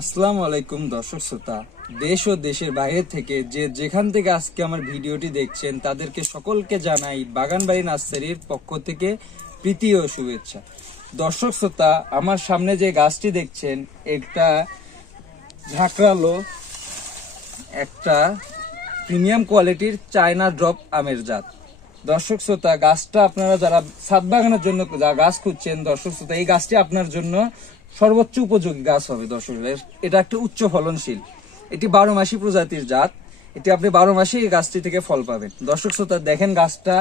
আসসালামু আলাইকুম দর্শক শ্রোতা, দেশ ও দেশের বাইরে থেকে যেখান থেকে আজকে আমার ভিডিওটি দেখছেন তাদেরকে সকলকে জানাই বাগানবাড়ি নার্সারির পক্ষ থেকে প্রীতি ও শুভেচ্ছা। দর্শক শ্রোতা, আমার সামনে যে গাছটি দেখছেন একটা ঝাঁকড়ালো একটা প্রিমিয়াম কোয়ালিটির চায়না ড্রপ আমের জাত। দর্শক শ্রোতা, গাছটা আপনারা যারা ছাদ বাগানের জন্য গাছ খুঁজছেন, দর্শক শ্রোতা এই গাছটি আপনার জন্য সর্বোচ্চ উপযোগী গাছ হবে। দর্শক, এটা একটা উচ্চ ফলনশীল, এটি 12 মাসি প্রজাতির জাত। এটি আপনি 12 মাসে এই গাছটি থেকে ফল পাবেন। দর্শক শ্রোতা, দেখেন গাছটা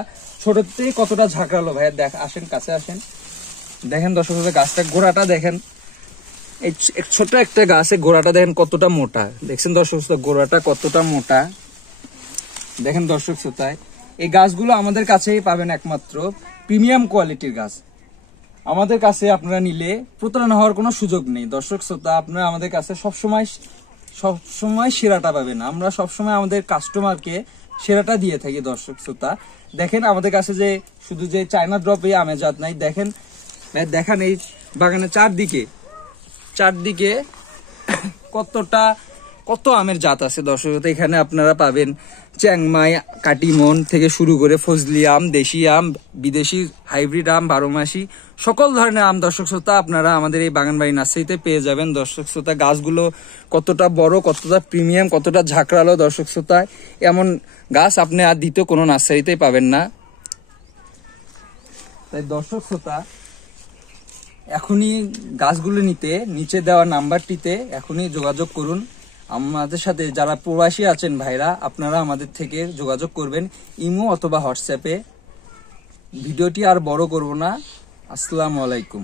ছোটতেই কতটা ঝাঁকড়ালো। ভাইয়া আসেন, কাছে আসেন, দেখেন দর্শক শ্রোতা গাছটা গোড়াটা দেখেন। এই ছোট একটা গাছে গোড়াটা দেখেন কতটা মোটা। দেখছেন দর্শক শ্রোতা গোড়াটা কতটা মোটা। দেখেন দর্শক শ্রোতা, এই গাছগুলো আমাদের কাছেই পাবেন একমাত্র প্রিমিয়াম কোয়ালিটির গাছ। আমাদের কাছে আপনারা নিলে প্রতারণা হওয়ার কোনো সুযোগ নেই। দর্শক শ্রোতা, আপনারা আমাদের কাছে সবসময় সেরাটা পাবেন। আমরা সবসময় আমাদের কাস্টমারকে সেরাটা দিয়ে থাকি। দর্শক শ্রোতা, দেখেন আমাদের কাছে যে শুধু যে চায়না ড্রপ এই আমের জাত নাই, দেখেন এই বাগানের চারদিকে কত আমের জাত আছে। দর্শক, এখানে আপনারা পাবেন চ্যাংমাই, কাটিমন থেকে শুরু করে ফজলি আম, দেশি আম, বিদেশি হাইব্রিড আম, 12 মাসি সকল ধরনের আম দর্শক শ্রোতা আপনারা আমাদের এই বাগানবাড়ি নার্সারিতে পেয়ে যাবেন। দর্শক শ্রোতা, গাছগুলো কতটা বড়, কতটা প্রিমিয়াম, কতটা ঝাঁকড়ালো। দর্শক শ্রোতা, এমন গাছ আপনি আর দ্বিতীয় কোনো নার্সারিতেই পাবেন না। তাই দর্শক শ্রোতা, এখনই গাছগুলো নিতে নিচে দেওয়া নাম্বারটিতে এখনই যোগাযোগ করুন। আমাদের সাথে যারা প্রবাসী আছেন ভাইরা, আপনারা আমাদের থেকে যোগাযোগ করবেন ইমো অথবা হোয়াটসঅ্যাপে। ভিডিওটি আর বড় করব না। আসসালামু আলাইকুম।